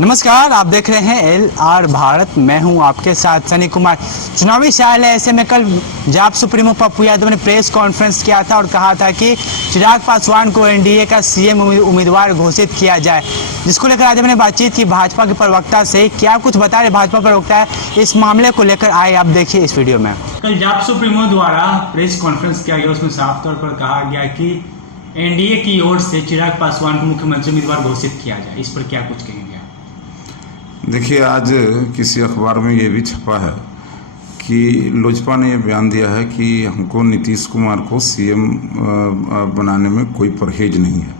नमस्कार, आप देख रहे हैं LR भारत। मैं हूं आपके साथ सनी कुमार। चुनावी साल है, ऐसे में कल जाप सुप्रीमो पप्पू यादव ने प्रेस कॉन्फ्रेंस किया था और कहा था कि चिराग पासवान को एनडीए का सीएम उम्मीदवार घोषित किया जाए, जिसको लेकर आज हमने बातचीत की भाजपा के प्रवक्ता से। क्या कुछ बता रहे भाजपा प्रवक्ता है इस मामले को लेकर, आए आप देखिए इस वीडियो में। कल जाप सुप्रीमो द्वारा प्रेस कॉन्फ्रेंस किया गया, उसमें साफ तौर पर कहा गया कि एनडीए की ओर से चिराग पासवान को मुख्यमंत्री उम्मीदवार घोषित किया जाए। इस पर क्या कुछ कहेंगे? देखिए, आज किसी अखबार में ये भी छपा है कि लोजपा ने ये बयान दिया है कि हमको नीतीश कुमार को सीएम बनाने में कोई परहेज नहीं है।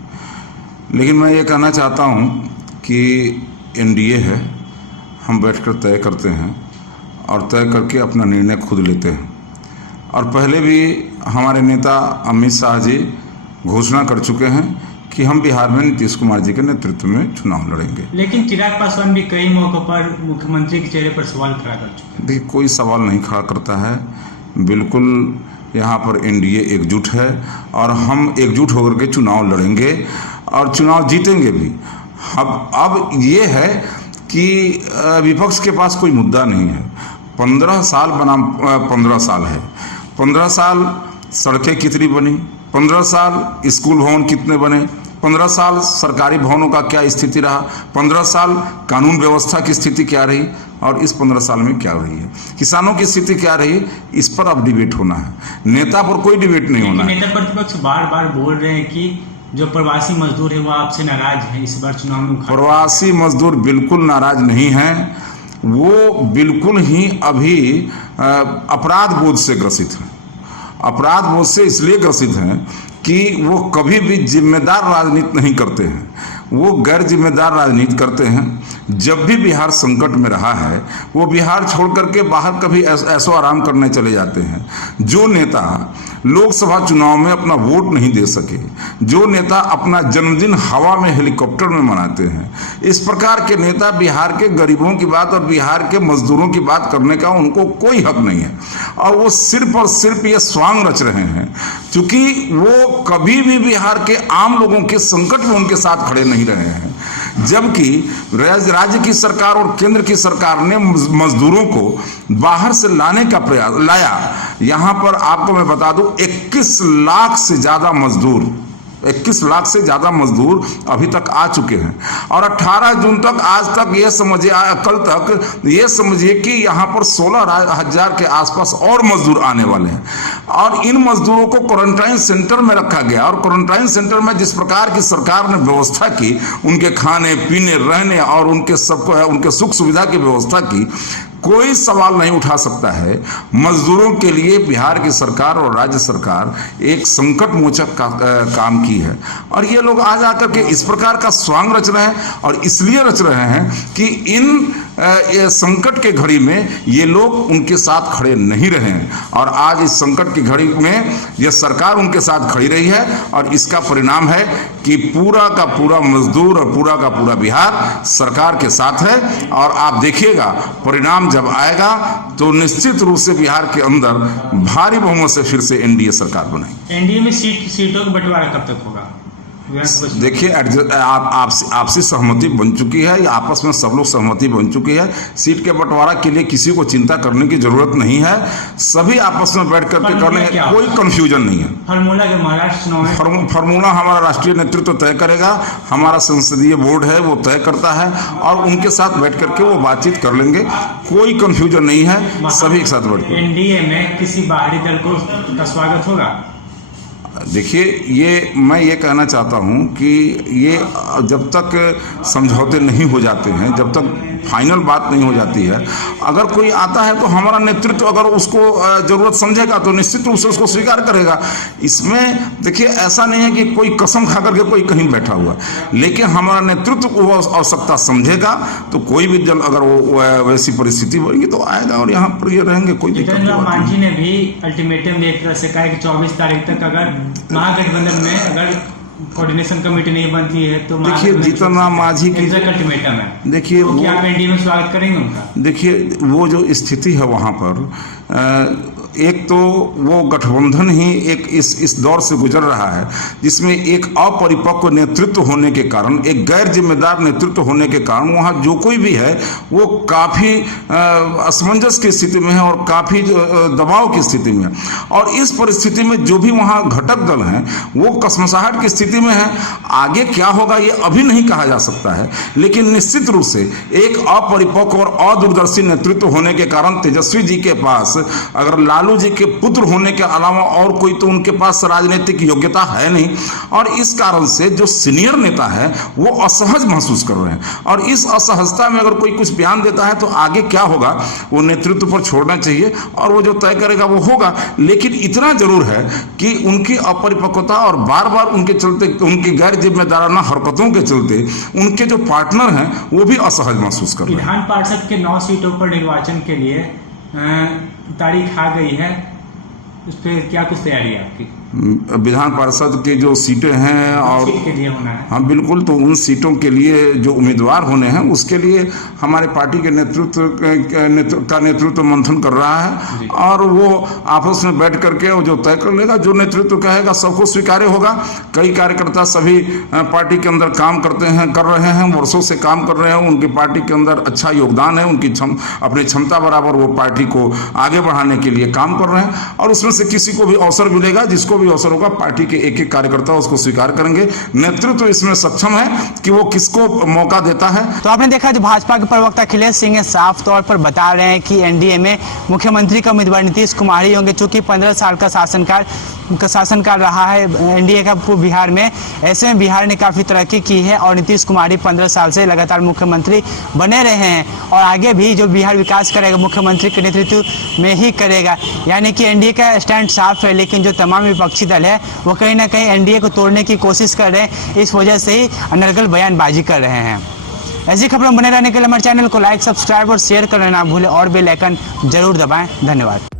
लेकिन मैं ये कहना चाहता हूँ कि एनडीए है, हम बैठकर तय करते हैं और तय करके अपना निर्णय खुद लेते हैं। और पहले भी हमारे नेता अमित शाह जी घोषणा कर चुके हैं कि हम बिहार में नीतीश कुमार जी के नेतृत्व में चुनाव लड़ेंगे। लेकिन चिराग पासवान भी कई मौकों पर मुख्यमंत्री के चेहरे पर सवाल खड़ा कर चुके हैं। देखिए, कोई सवाल नहीं खड़ा करता है। बिल्कुल यहाँ पर एनडीए एकजुट है और हम एकजुट होकर के चुनाव लड़ेंगे और चुनाव जीतेंगे भी। अब ये है कि विपक्ष के पास कोई मुद्दा नहीं है। 15 साल बनाम 15 साल है। 15 साल सड़कें कितनी बनी, 15 साल स्कूल भवन कितने बने, 15 साल सरकारी भवनों का क्या स्थिति रहा, 15 साल कानून व्यवस्था की स्थिति क्या रही और इस 15 साल में क्या रही है, किसानों की स्थिति क्या रही, इस पर अब डिबेट होना है। नेता पर कोई डिबेट नहीं होना है। नेता प्रतिपक्ष बार बार बोल रहे हैं कि जो प्रवासी मजदूर है वो आपसे नाराज है, इस बार चुनाव में प्रवासी मजदूर बिल्कुल नाराज नहीं है। वो बिल्कुल ही अभी अपराध बोध से ग्रसित है। अपराध बोध से इसलिए ग्रसित हैं कि वो कभी भी जिम्मेदार राजनीति नहीं करते हैं, वो गैर जिम्मेदार राजनीति करते हैं। जब भी बिहार संकट में रहा है वो बिहार छोड़ करके बाहर कभी ऐसो आराम करने चले जाते हैं। जो नेता लोकसभा चुनाव में अपना वोट नहीं दे सके, जो नेता अपना जन्मदिन हवा में हेलीकॉप्टर में मनाते हैं, इस प्रकार के नेता बिहार के गरीबों की बात और बिहार के मजदूरों की बात करने का उनको कोई हक नहीं है। और वो सिर्फ और सिर्फ ये स्वांग रच रहे हैं, क्योंकि वो कभी भी बिहार के आम लोगों के संकट में उनके साथ खड़े नहीं रहे हैं। जबकि राज्य की सरकार और केंद्र की सरकार ने मजदूरों को बाहर से लाने का प्रयास लाया। यहाँ पर आपको मैं बता दूं, 21 लाख से ज्यादा मजदूर 21 लाख से ज्यादा मजदूर अभी तक आ चुके हैं। और 18 जून तक आज तक ये समझिए, कल तक ये समझिए कि यहाँ पर 16,000 के आसपास और मजदूर आने वाले हैं। और इन मजदूरों को क्वारंटाइन सेंटर में रखा गया और क्वारंटाइन सेंटर में जिस प्रकार की सरकार ने व्यवस्था की, उनके खाने पीने रहने और उनके सुख सुविधा की व्यवस्था की, कोई सवाल नहीं उठा सकता है। मजदूरों के लिए बिहार की सरकार और राज्य सरकार एक संकट मोचक काम की है। और ये लोग आज आकर के इस प्रकार का स्वांग रच रहे हैं और इसलिए रच रहे हैं कि इन संकट के घड़ी में ये लोग उनके साथ खड़े नहीं रहे हैं। और आज इस संकट की घड़ी में यह सरकार उनके साथ खड़ी रही है और इसका परिणाम है कि पूरा का पूरा मजदूर और पूरा का पूरा बिहार सरकार के साथ है। और आप देखिएगा, परिणाम जब आएगा तो निश्चित रूप से बिहार के अंदर भारी बहुमत से फिर से एनडीए सरकार बनेगी। एनडीए में सीटों का बंटवारा कब तक होगा? देखिए, आपसी सहमति बन चुकी है, या आपस में सब लोग सहमति बन चुकी है। सीट के बंटवारा के लिए किसी को चिंता करने की जरूरत नहीं है। सभी आपस में बैठ करके करने, कोई कंफ्यूजन नहीं है। फार्मूला के महाराष्ट्र चुनाव में फार्मूला हमारा राष्ट्रीय नेतृत्व तय करेगा, हमारा संसदीय बोर्ड है वो तय करता है और उनके साथ बैठ करके वो बातचीत कर लेंगे। कोई कंफ्यूजन नहीं है, सभी एक साथ बैठ। एनडीए में किसी बाहरी दल का स्वागत होगा? देखिए, मैं ये कहना चाहता हूँ कि ये जब तक समझौते नहीं हो जाते हैं, जब तक फाइनल बात नहीं हो जाती है, अगर कोई आता है तो हमारा नेतृत्व अगर उसको जरूरत समझेगा तो निश्चित रूप से उसको स्वीकार करेगा। इसमें देखिए, ऐसा नहीं है कि कोई कसम खा करके कोई कहीं बैठा हुआ, लेकिन हमारा नेतृत्व को आवश्यकता समझेगा तो कोई भी दल अगर वो वैसी परिस्थिति बनेगी तो आएगा और यहाँ पर ये रहेंगे। कोई जितेंद्र मान जी ने भी अल्टीमेटम एक तरह से कहा कि 24 तारीख तक अगर महागठबंधन में अगर कोऑर्डिनेशन कमेटी नहीं बनती है तो देखिए जीतन राम मांझी की अल्टीमेटम है, देखिए तो क्या वो आप एनडीए में स्वागत करेंगे उनका? देखिए वो जो स्थिति है वहाँ पर एक तो वो गठबंधन ही एक इस दौर से गुजर रहा है जिसमें एक अपरिपक्व नेतृत्व होने के कारण, एक गैर जिम्मेदार नेतृत्व होने के कारण वहाँ जो कोई भी है वो काफ़ी असमंजस की स्थिति में है और काफ़ी दबाव की स्थिति में है। और इस परिस्थिति में जो भी वहाँ घटक दल हैं वो कसमसाहट की स्थिति में है। आगे क्या होगा ये अभी नहीं कहा जा सकता है, लेकिन निश्चित रूप से एक अपरिपक्व और अदूरदर्शी नेतृत्व होने के कारण तेजस्वी जी के पास अगर लालू जी के पुत्र होने के अलावा और कोई तो उनके पास राजनीतिक योग्यता है नहीं, और इस कारण से जो सीनियर नेता है वो असहज महसूस कर रहे हैं। और इस असहजता में अगर कोई कुछ बयान देता है तो आगे क्या होगा वो नेतृत्व पर छोड़ना चाहिए और वो जो तय करेगा वो होगा। लेकिन इतना जरूर है कि उनकी अपरिपक्वता और बार बार उनके चलते, उनकी गैर जिम्मेदाराना हरकतों के चलते उनके जो पार्टनर हैं वो भी असहज महसूस कर रहे हैं। विधान पार्षद के 9 सीटों पर निर्वाचन के लिए तारीख आ गई है, उस पर क्या कुछ तैयारी है आपकी? विधान पार्षद की जो सीटें हैं और सीट के लिए होना है, हाँ बिल्कुल, तो उन सीटों के लिए जो उम्मीदवार होने हैं उसके लिए हमारे पार्टी के नेतृत्व मंथन कर रहा है और वो आपस में बैठ करके वो जो तय कर लेगा, जो नेतृत्व कहेगा सबको स्वीकार्य होगा। कई कार्यकर्ता सभी पार्टी के अंदर काम कर रहे हैं, वर्षों से काम कर रहे हैं, उनकी पार्टी के अंदर अच्छा योगदान है, उनकी अपनी क्षमता बराबर वो पार्टी को आगे बढ़ाने के लिए काम कर रहे हैं और उसमें से किसी को भी अवसर मिलेगा, जिसको भी अवसर होगा पार्टी के एक एक कार्यकर्ता उसको स्वीकार करेंगे। नेतृत्व इसमें सक्षम है कि वो किसको मौका देता है। तो आपने देखा जो भाजपा के प्रवक्ता अखिलेश सिंह साफ तौर पर बता रहे हैं कि एनडीए में मुख्यमंत्री का उम्मीदवार नीतीश कुमार ही होंगे, चूंकि 15 साल का शासनकाल रहा है एनडीए का पूर्व बिहार में। ऐसे में बिहार ने काफी तरक्की की है और नीतीश कुमार ही 15 साल से लगातार मुख्यमंत्री बने रहे हैं और आगे भी जो बिहार विकास करेगा मुख्यमंत्री के नेतृत्व में ही करेगा। यानी कि एनडीए का स्टैंड साफ है, लेकिन जो तमाम विपक्षी दल है वो कहीं ना कहीं एनडीए को तोड़ने की कोशिश कर रहे हैं, इस वजह से ही अनर्गल बयानबाजी कर रहे हैं। ऐसी खबरों बने रहने के लिए हमारे चैनल को लाइक, सब्सक्राइब और शेयर करना ना भूलें और बेल आइकन जरूर दबाएं। धन्यवाद।